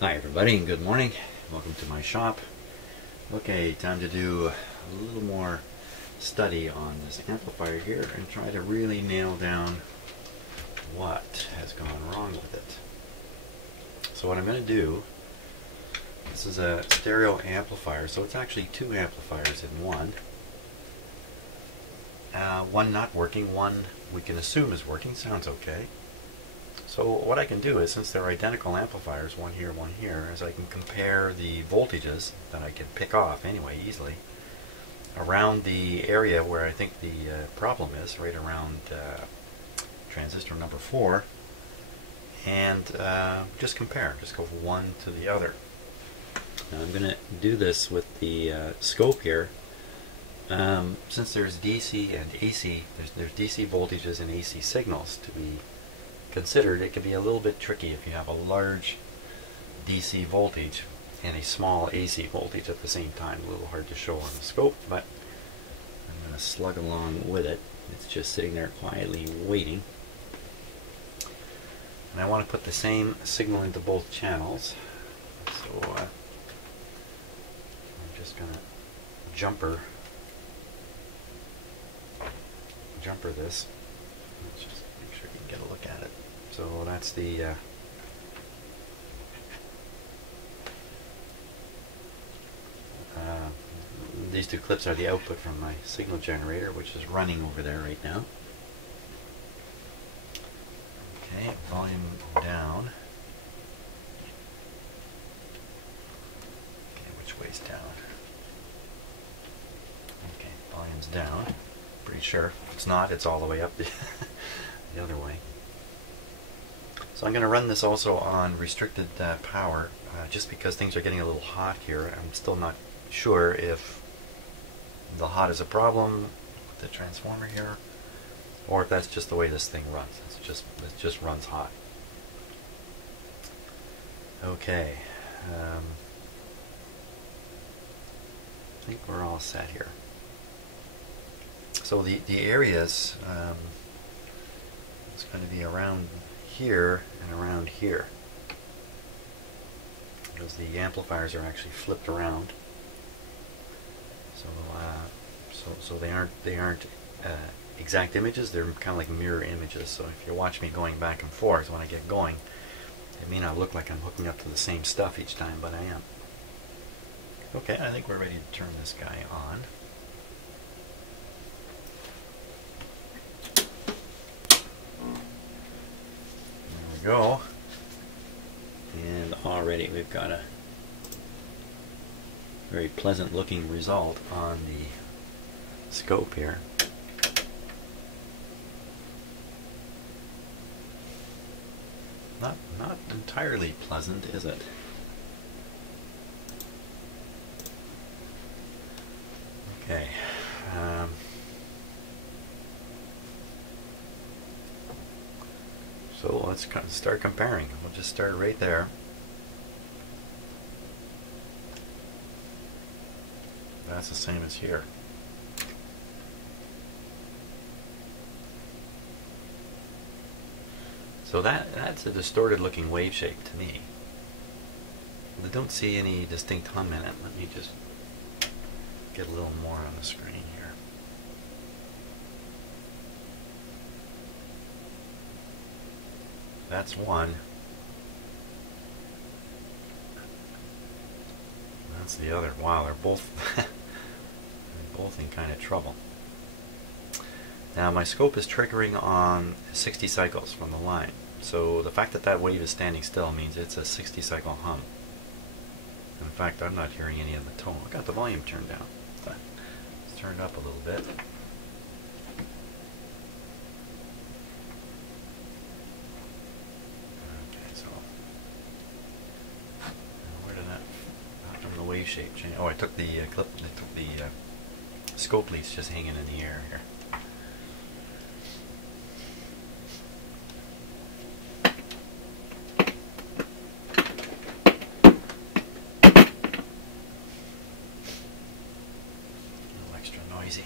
Hi everybody and good morning. Welcome to my shop. Okay, time to do a little more study on this amplifier here and try to really nail down what has gone wrong with it. So what I'm going to do, this is a stereo amplifier, so it's actually two amplifiers in one. One not working, one we can assume is working, sounds okay. So what I can do is, since they're identical amplifiers, one here, is I can compare the voltages that I can pick off anyway easily around the area where I think the problem is, right around transistor number 4, and just compare, just go from one to the other. Now I'm going to do this with the scope here. Since there's DC and AC, there's DC voltages and AC signals to be considered, it can be a little bit tricky if you have a large DC voltage and a small AC voltage at the same time. A little hard to show on the scope, but I'm going to slug along with it. It's just sitting there quietly waiting. And I want to put the same signal into both channels. So I'm just going to jumper this. Let's just make sure you can get a look at it. So that's the these two clips are the output from my signal generator, which is running over there right now. Okay, volume down. Okay, which way's down? Okay, volume's down. Pretty sure. If it's not, it's all the way up the, the other way. So I'm going to run this also on restricted power, just because things are getting a little hot here. I'm still not sure if the hot is a problem with the transformer here, or if that's just the way this thing runs. It just runs hot. Okay, I think we're all set here. So the areas, it's going to be around here and around here, because the amplifiers are actually flipped around. So they aren't exact images. They're kind of like mirror images. So if you watch me going back and forth when I get going, it may not look like I'm hooking up to the same stuff each time, but I am. Okay, I think we're ready to turn this guy on. Go, and already we've got a very pleasant looking result on the scope here. Not entirely pleasant, is it? Okay. So let's start comparing. We'll just start right there. That's the same as here. So that's a distorted looking wave shape to me. I don't see any distinct hum in it. Let me just get a little more on the screen here. That's one. That's the other. Wow, they're both in kind of trouble. Now my scope is triggering on 60 cycles from the line. So the fact that that wave is standing still means it's a 60 cycle hum. In fact, I'm not hearing any of the tone. I got the volume turned down. It's turned up a little bit. Wave shape change. Oh, I took the clip. I took the scope leads just hanging in the air here. A little extra noisy.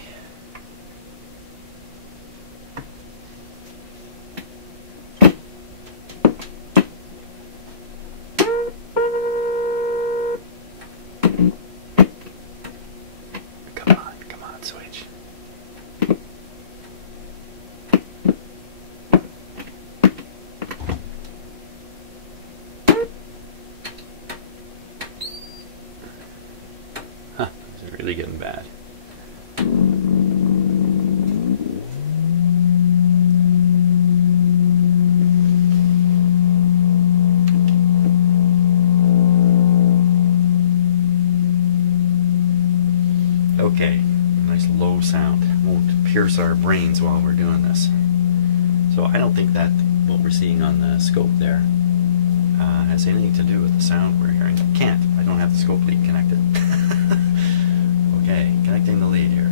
really getting bad. Okay, nice low sound. Won't pierce our brains while we're doing this. So I don't think that what we're seeing on the scope there has anything to do with the sound we're hearing. Can't. I don't have the scope lead connected. Okay, connecting the lead here.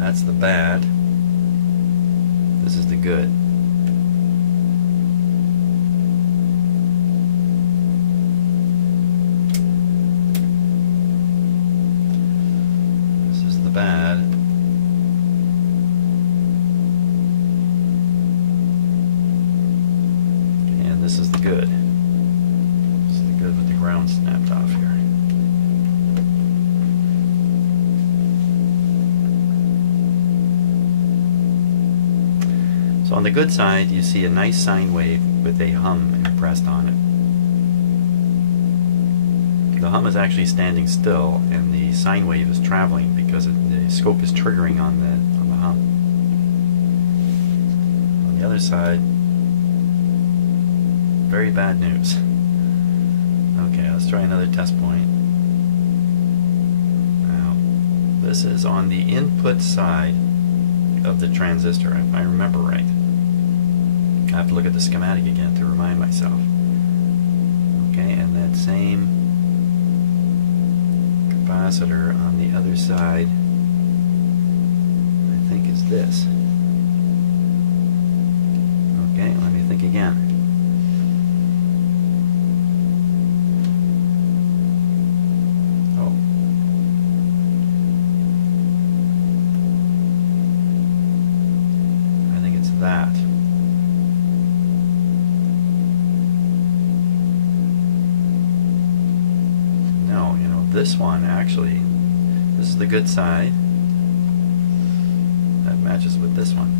That's the bad. This is the good. This is the bad. And this is the good. This is the good with the ground snapped off here. So on the good side, you see a nice sine wave with a hum impressed on it. The hum is actually standing still, and the sine wave is traveling because the scope is triggering on the hum. On the other side, very bad news. Okay, let's try another test point. Now, this is on the input side of the transistor, if I remember right. I have to look at the schematic again to remind myself. Okay, and that same capacitor on the other side, I think is this. Okay, let me think again. That. No, you know, this one actually, this is the good side. That matches with this one.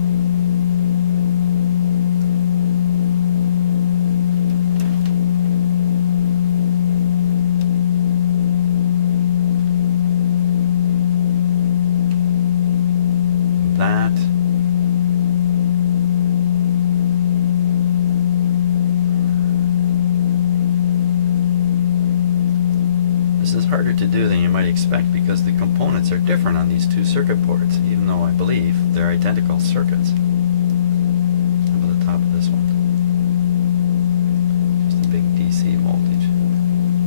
That. This is harder to do than you might expect because the components are different on these two circuit boards, even though I believe they're identical circuits. How about the top of this one? Just a big DC voltage.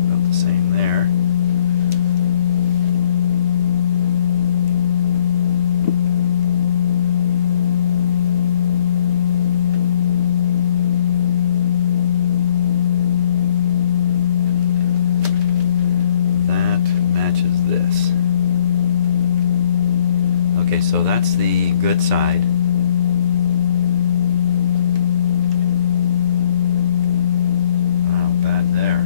About the same there. This. Okay, so that's the good side. Wow, bad there.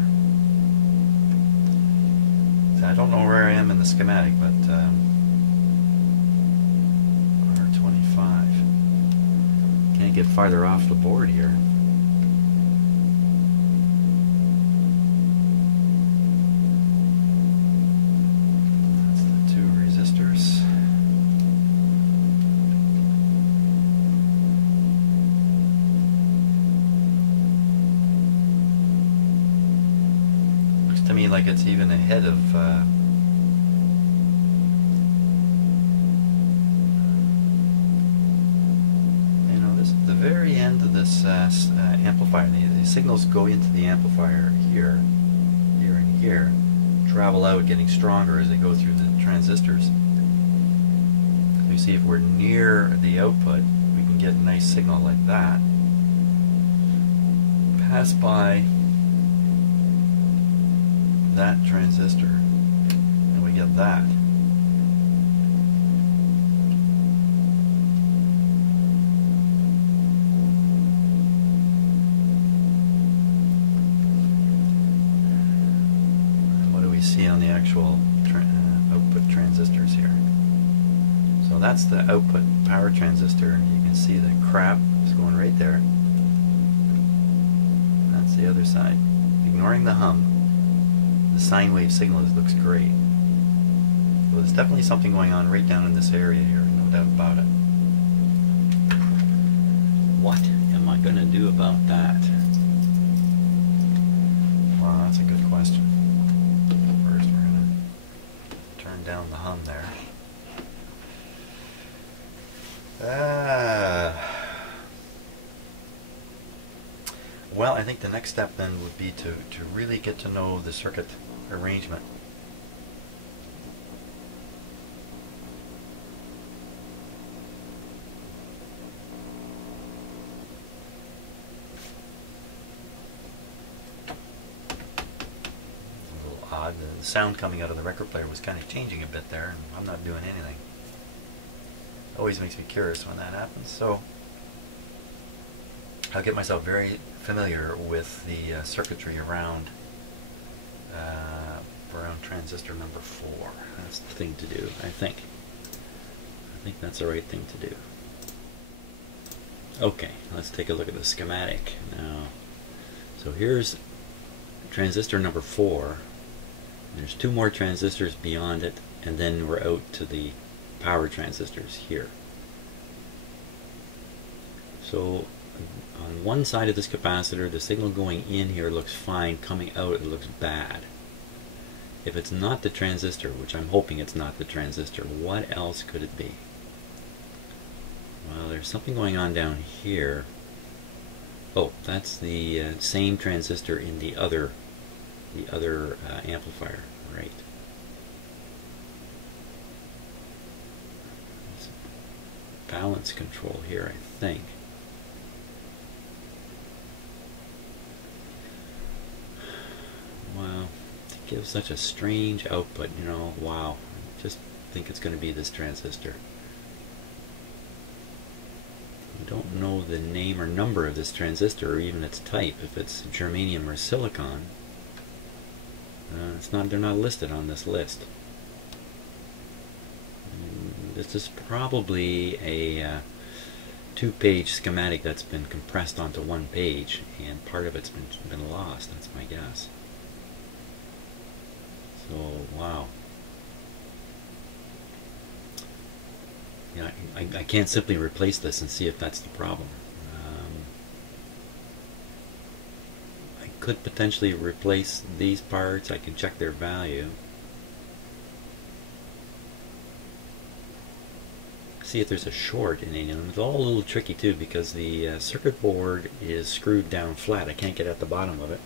So I don't know where I am in the schematic, but R25. Can't get farther off the board here. To me, like it's even ahead of you know, this the very end of this amplifier. The signals go into the amplifier here, here, and here, travel out, getting stronger as they go through the transistors. So you see, if we're near the output, we can get a nice signal like that. Pass by that transistor, and we get that. And what do we see on the actual output transistors here? So that's the output power transistor, and you can see the crap is going right there. That's the other side. ignoring the hum, the sine wave signal looks great. So there's definitely something going on right down in this area here, no doubt about it. What am I going to do about that? Well, that's a good question. First, we're going to turn down the hum there. Well, I think the next step then would be to really get to know the circuit arrangement. It's a little odd. The sound coming out of the record player was kind of changing a bit there, and I'm not doing anything. Always makes me curious when that happens. So I'll get myself very familiar with the circuitry around transistor number 4. That's the thing to do, I think. I think that's the right thing to do. Okay, let's take a look at the schematic now. So here's transistor number 4. There's 2 more transistors beyond it, and then we're out to the power transistors here. So on one side of this capacitor, the signal going in here looks fine. Coming out, it looks bad. If it's not the transistor, which I'm hoping it's not the transistor, what else could it be? Well, there's something going on down here. Oh, that's the same transistor in the other amplifier, right? Balance control here, I think. Wow, to give such a strange output, you know, wow. I just think it's going to be this transistor. I don't know the name or number of this transistor, or even its type, if it's germanium or silicon. They're not listed on this list. This is probably a 2-page schematic that's been compressed onto 1 page, and part of it's been lost. That's my guess. So wow. Yeah, I can't simply replace this and see if that's the problem. I could potentially replace these parts. I can check their value. See if there's a short in any of them. It's all a little tricky too, because the circuit board is screwed down flat. I can't get at the bottom of it.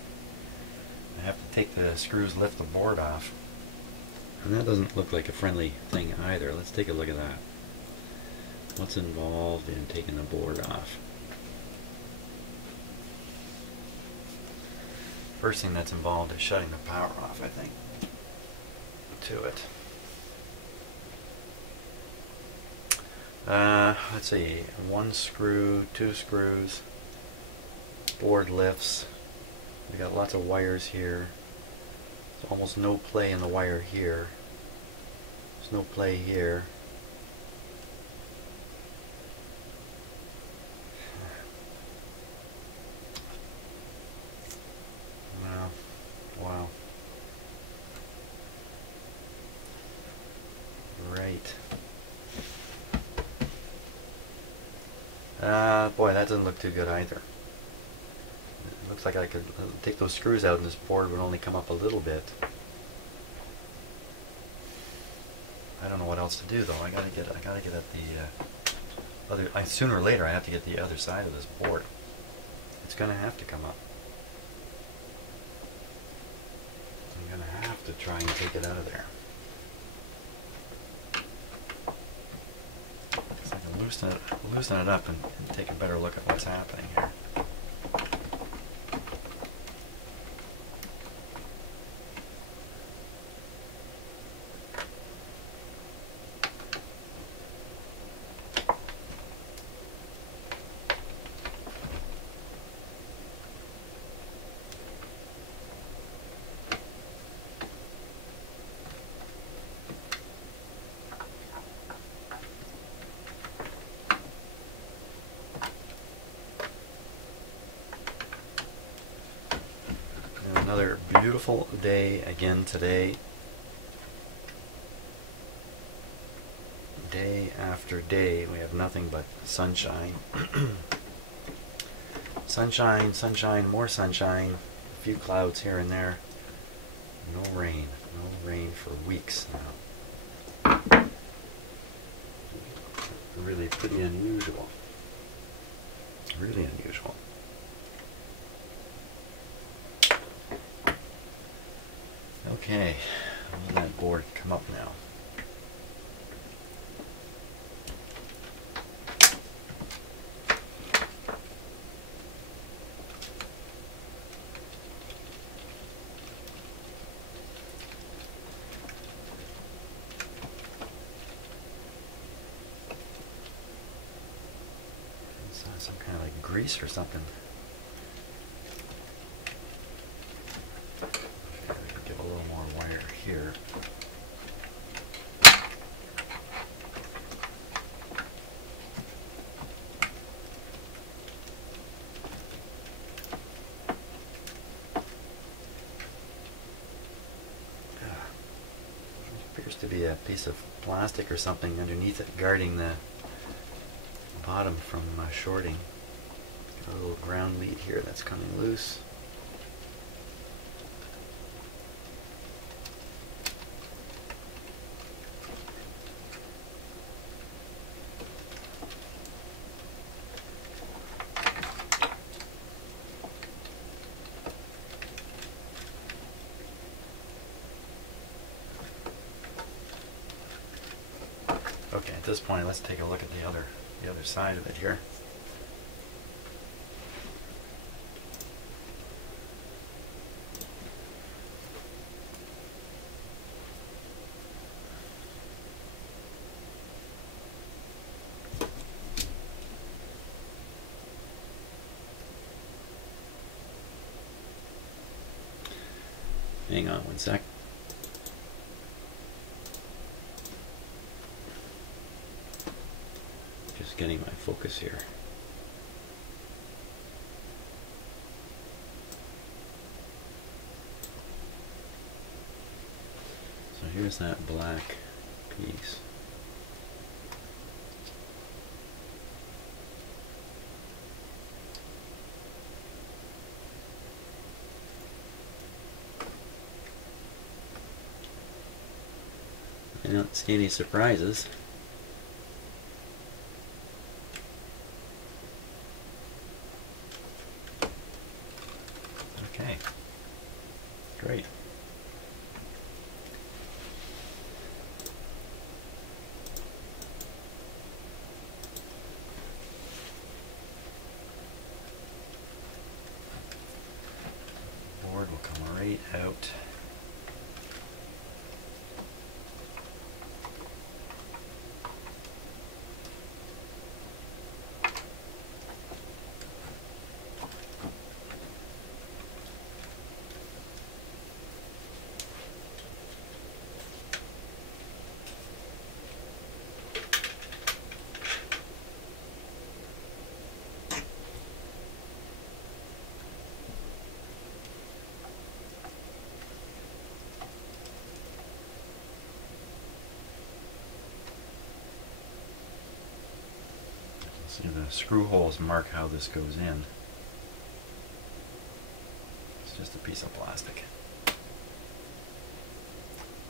I have to take the screws, lift the board off. And that doesn't look like a friendly thing either. Let's take a look at that. What's involved in taking the board off? First thing that's involved is shutting the power off, I think, to it. Let's see, 1 screw, 2 screws, board lifts. We got lots of wires here. There's almost no play in the wire here. There's no play here. Wow. Right. Boy, that doesn't look too good either. It looks like I could take those screws out and this board would only come up a little bit. I don't know what else to do though. I gotta get at the other. Sooner or later, I have to get the other side of this board. It's gonna have to come up. I'm gonna have to try and take it out of there. So I can loosen it up and take a better look at what's happening here. Another beautiful day again today. Day after day, we have nothing but sunshine. Sunshine, sunshine, more sunshine. A few clouds here and there. No rain. No rain for weeks now. Really pretty unusual. Really unusual. Okay, let that board come up now. Some kind of like grease or something. Give a little more wire here. Appears to be a piece of plastic or something underneath it, guarding the bottom from shorting. Got a little ground lead here that's coming loose. Okay, at this point, let's take a look at the other side of it here. Hang on one sec. Just getting my focus here. So here's that black piece. I don't see any surprises. Okay, great. Board will come right out. See, the screw holes mark how this goes in. It's just a piece of plastic.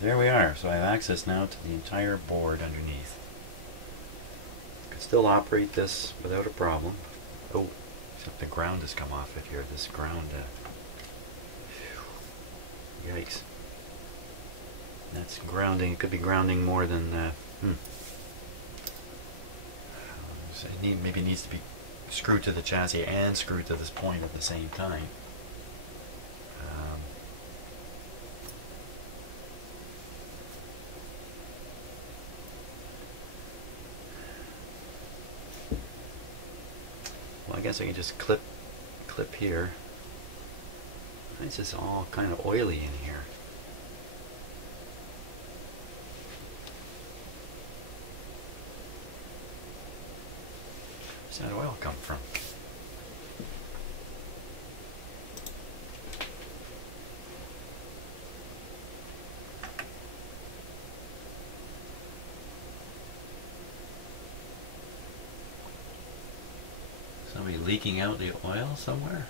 There we are. So I have access now to the entire board underneath. I can still operate this without a problem. Oh, except the ground has come off it here. This ground, yikes. That's grounding. It could be grounding more than, so it maybe needs to be screwed to the chassis and screwed to this point at the same time. Well, I guess I can just clip here. It's just all kind of oily in here. Where's that oil come from? Somebody leaking out the oil somewhere?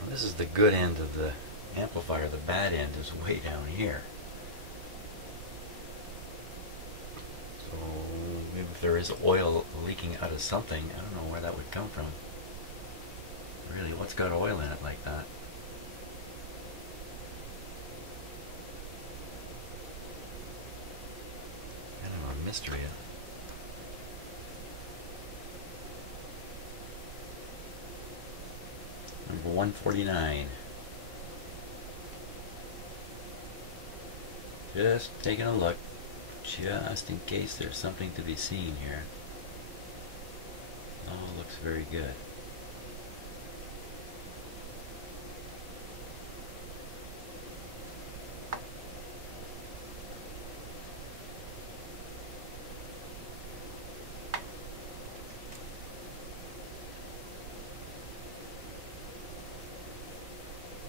Well, this is the good end of the amplifier. The bad end is way down here. So maybe if there is oil leaking out of something, I don't know where that would come from. Really, what's got oil in it like that? Mystery. Number 149. Just taking a look, just in case there's something to be seen here. Oh, looks very good.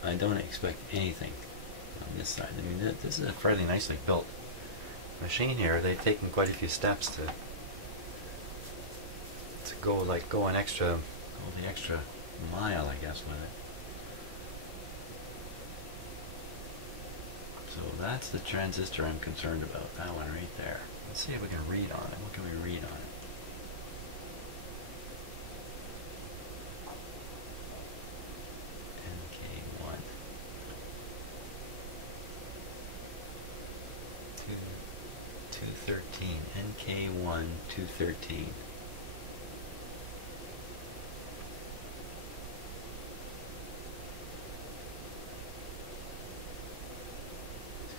I don't expect anything on this side. I mean, this is a fairly nicely built machine here. They've taken quite a few steps to go the extra mile, I guess, with it. So that's the transistor I'm concerned about. That one right there. Let's see if we can read on it. What can we read on it? NK1 213. NK1 213.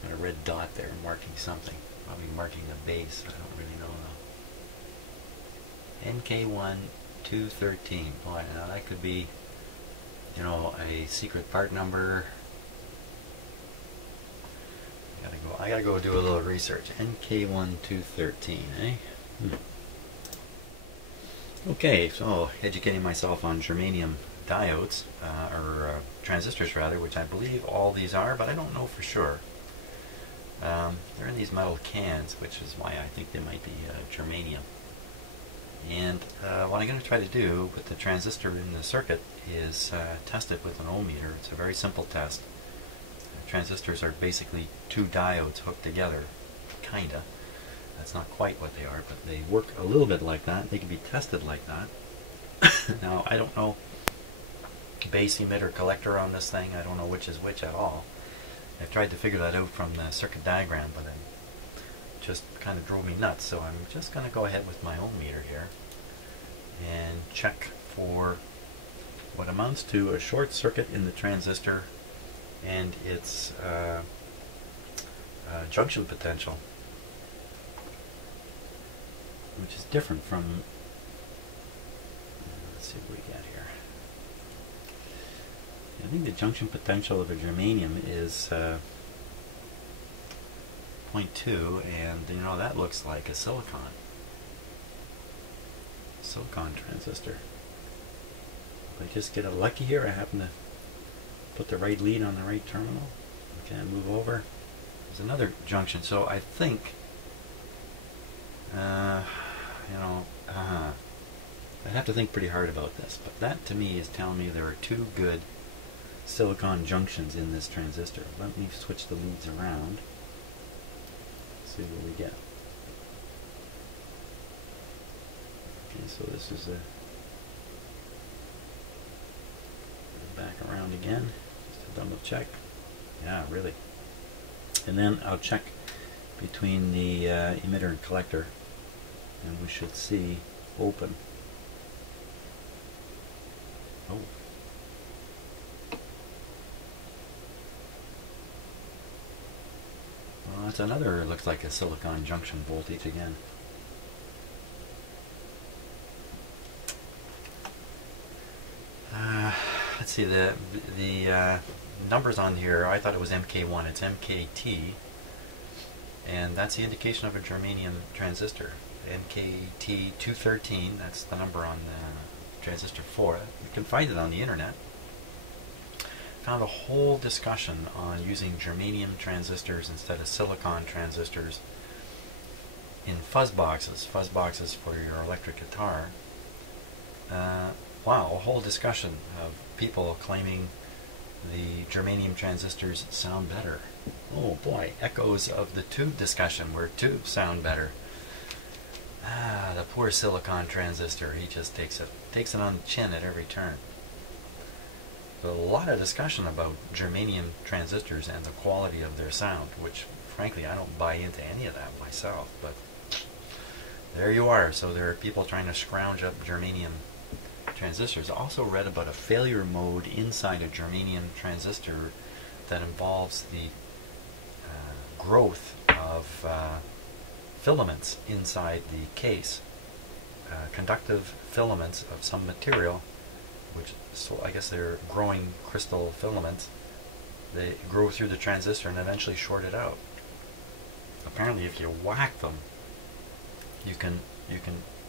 Got a red dot there marking something. Probably marking the base. I don't really know though. NK1 213. Boy, now that could be, you know, a secret part number. I gotta go do a little research. NK1 213, eh? Okay, so educating myself on germanium diodes, or transistors rather, which I believe all these are, but I don't know for sure. They're in these metal cans, which is why I think they might be germanium. And what I'm going to try to do with the transistor in the circuit is test it with an ohm meter. It's a very simple test. Transistors are basically two diodes hooked together, kinda. That's not quite what they are, but they work a little bit like that. They can be tested like that. Now, I don't know base emitter collector on this thing. I don't know which is which at all. I've tried to figure that out from the circuit diagram, but it just kind of drove me nuts. So I'm just going to go ahead with my ohm meter here and check for what amounts to a short circuit in the transistor and its junction potential, which is different from, let's see what we got here. I think the junction potential of a germanium is 0.2, and you know, that looks like a silicon transistor. If I just get a lucky here, I happen to put the right lead on the right terminal. Okay, move over. There's another junction, so I think, you know, I have to think pretty hard about this, but that to me is telling me there are two good silicon junctions in this transistor. Let me switch the leads around. See what we get. Okay, so this is a back around again, just to double check. Yeah, really. And then I'll check between the emitter and collector, and we should see open. Oh. Well, that's another, looks like a silicon junction voltage again. Let's see, the numbers on here, I thought it was MK1, it's MKT, and that's the indication of a germanium transistor. MKT 213, that's the number on transistor 4. You can find it on the internet. found a whole discussion on using germanium transistors instead of silicon transistors in fuzz boxes for your electric guitar. Wow, a whole discussion of people claiming the germanium transistors sound better. Oh boy, echoes of the tube discussion where tubes sound better. Ah, the poor silicon transistor, he just takes it on the chin at every turn. A lot of discussion about germanium transistors and the quality of their sound, which frankly I don't buy into any of that myself, but there you are. So there are people trying to scrounge up germanium transistors. I also read about a failure mode inside a germanium transistor that involves the growth of filaments inside the case, conductive filaments of some material, which, so I guess they're growing crystal filaments. They grow through the transistor and eventually short it out. Apparently if you whack them, you can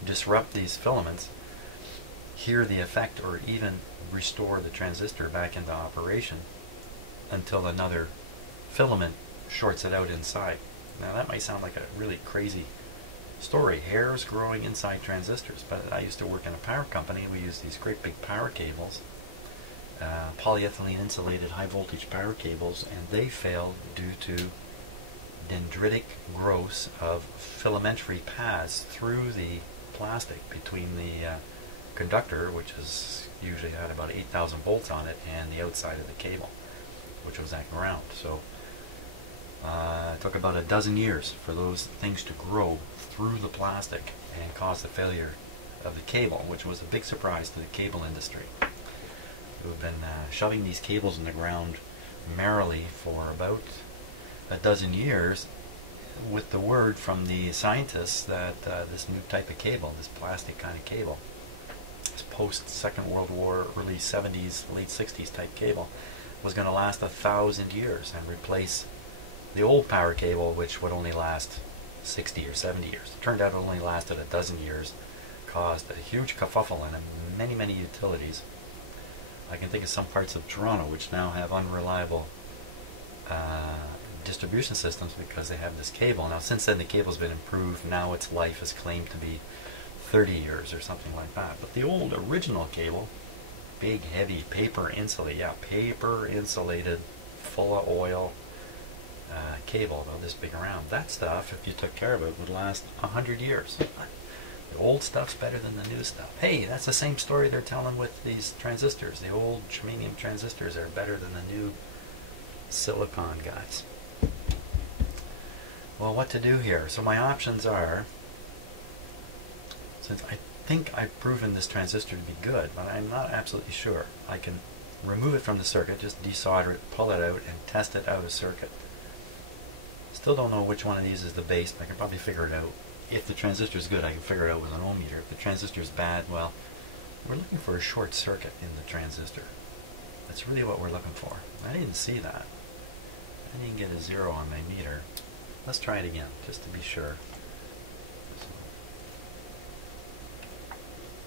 disrupt these filaments, hear the effect, or even restore the transistor back into operation until another filament shorts it out inside. Now that might sound like a really crazy story, hairs growing inside transistors, but I used to work in a power company. We used these great big power cables, polyethylene insulated high voltage power cables, and they failed due to dendritic growth of filamentary paths through the plastic between the conductor, which is usually had about 8,000 volts on it, and the outside of the cable, which was that ground. So it took about a dozen years for those things to grow through the plastic and cause the failure of the cable, which was a big surprise to the cable industry, who have been shoving these cables in the ground merrily for about a dozen years, with the word from the scientists that this new type of cable, this plastic kind of cable, this post-Second World War, early 70s, late 60s type cable, was going to last 1,000 years and replace the old power cable, which would only last 60 or 70 years. It turned out it only lasted a dozen years, caused a huge kerfuffle in many, many utilities. I can think of some parts of Toronto which now have unreliable distribution systems because they have this cable. Now since then the cable's been improved. Now its life is claimed to be 30 years or something like that. But the old original cable, big heavy paper insulated, full of oil cable about this big around, that stuff, if you took care of it, would last 100 years. The old stuff's better than the new stuff. Hey, that's the same story they're telling with these transistors. The old germanium transistors are better than the new silicon guys. Well, what to do here? So my options are, since I think I've proven this transistor to be good, but I'm not absolutely sure, I can remove it from the circuit, just desolder it, pull it out, and test it out of circuit. Still don't know which one of these is the base, but I can probably figure it out. If the transistor is good, I can figure it out with an ohm meter. If the transistor is bad, well, we're looking for a short circuit in the transistor. That's really what we're looking for. I didn't see that. I didn't get a 0 on my meter. Let's try it again, just to be sure.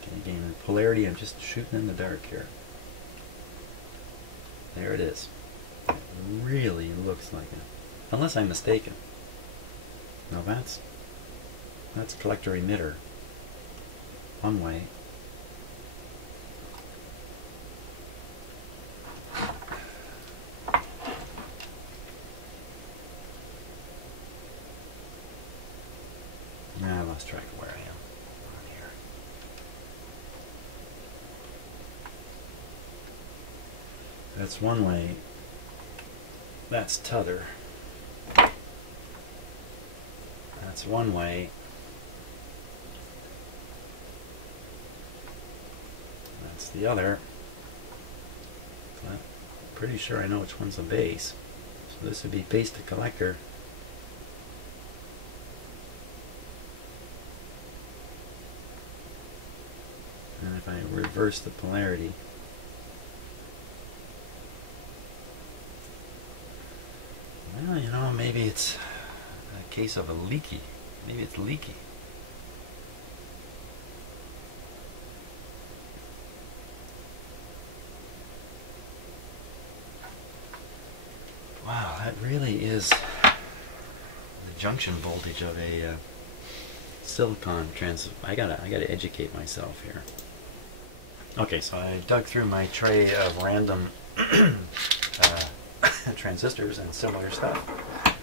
Okay, again, polarity, I'm just shooting in the dark here. There it is. It really looks like it. Unless I'm mistaken. Now that's collector emitter. One way. Now I lost track of where I am on here. That's one way. That's t'other. That's one way. That's the other. I'm pretty sure I know which one's the base. So this would be base to collector. And if I reverse the polarity, well, you know, maybe it's a case of a leaky. Maybe it's leaky. Wow, that really is the junction voltage of a silicon I gotta educate myself here. Okay, so I dug through my tray of random transistors and similar stuff. I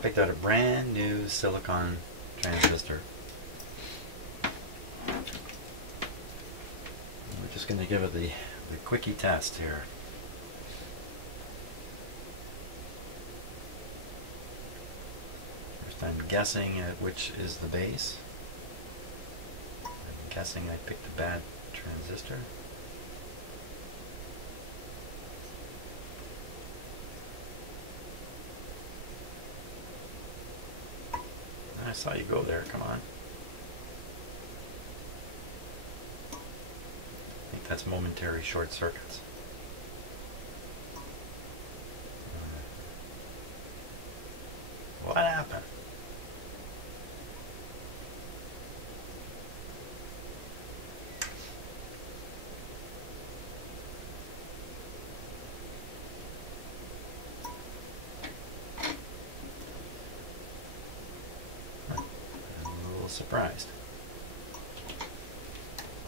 picked out a brand new silicon transistor. We're just going to give it the quickie test here. First I'm guessing at which is the base. I'm guessing I picked a bad transistor. I saw you go there, come on. I think that's momentary short circuits. What happened? Surprised.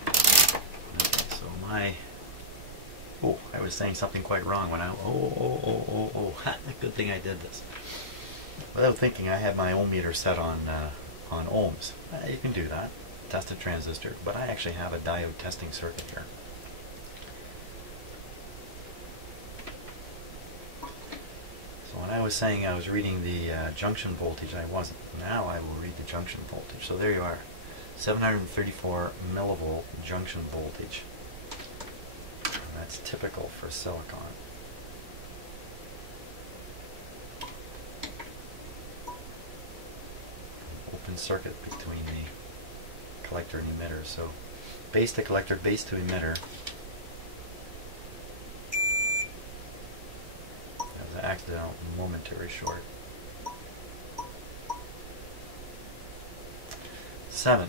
Okay, so I was saying something quite wrong when good thing I did this. Without thinking, I had my ohm meter set on ohms. You can do that, test a transistor, but I actually have a diode testing circuit here. So when I was saying I was reading the junction voltage, I wasn't. Now I will read the junction voltage. So there you are, 734 millivolt junction voltage. And that's typical for silicon. Open circuit between the collector and emitter. So base to collector, base to emitter. That was an accidental momentary short. 7.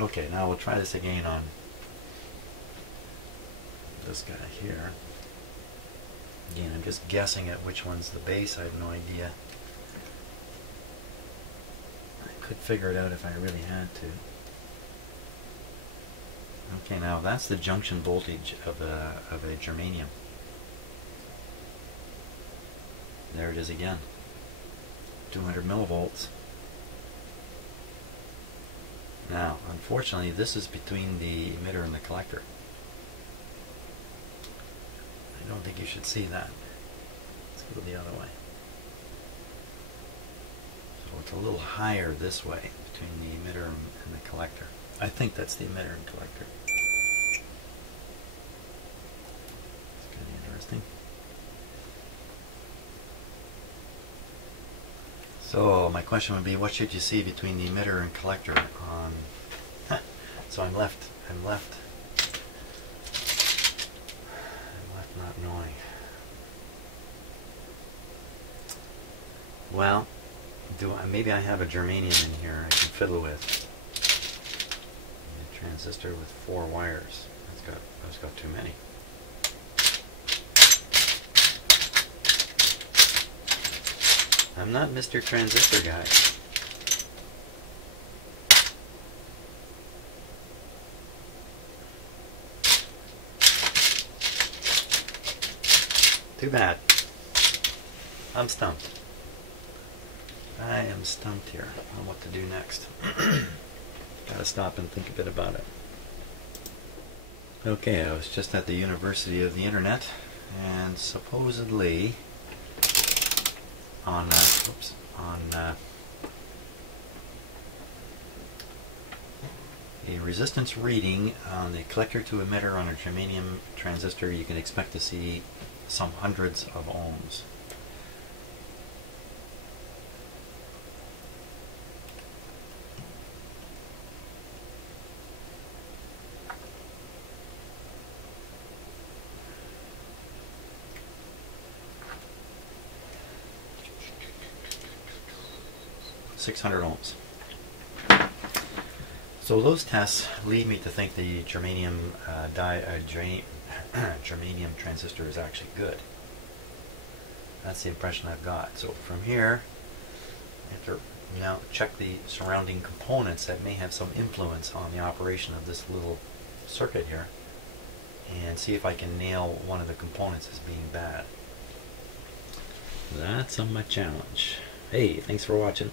Okay, now we'll try this again on this guy here. Again, I'm just guessing at which one's the base. I have no idea. I could figure it out if I really had to. Okay, now that's the junction voltage of a germanium. There it is again. 200 millivolts. Now, unfortunately, this is between the emitter and the collector. I don't think you should see that. Let's go the other way. So it's a little higher this way, between the emitter and the collector. I think that's the emitter and collector. It's kind of interesting. So my question would be, what should you see between the emitter and collector on? So I'm left not knowing. Well, maybe I have a germanium in here I can fiddle with. A transistor with 4 wires. That's got too many. I'm not Mr. Transistor guy. Too bad. I'm stumped. I am stumped here on what to do next. Gotta stop and think a bit about it. Okay, I was just at the University of the Internet, and supposedly on a resistance reading on the collector to emitter on a germanium transistor, you can expect to see some hundreds of ohms. .600 ohms. So those tests lead me to think the germanium germanium transistor is actually good. That's the impression I've got. So from here, I have to now check the surrounding components that may have some influence on the operation of this little circuit here, and see if I can nail one of the components as being bad. That's my challenge. Hey, thanks for watching.